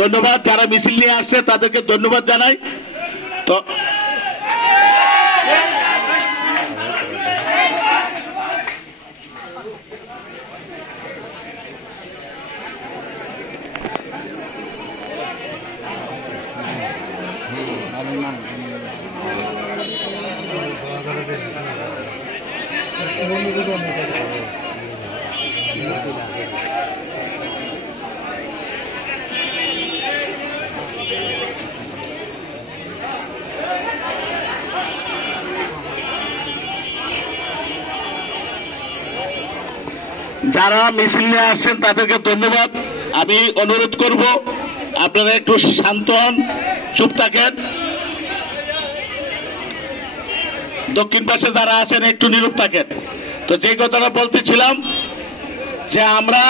ধন্যবাদ। যারা মিছিল নিয়ে আসছে তাদেরকে ধন্যবাদ জানাই। তো যারা মিছিল নিয়ে আসছেন তাদেরকে ধন্যবাদ। আমি অনুরোধ করব আপনারা একটু শান্ত হন, চুপ থাকেন। দক্ষিণ পাশে যারা আছেন একটু নীরব থাকেন। তো যে কথাটা বলতেছিলাম যে আমরা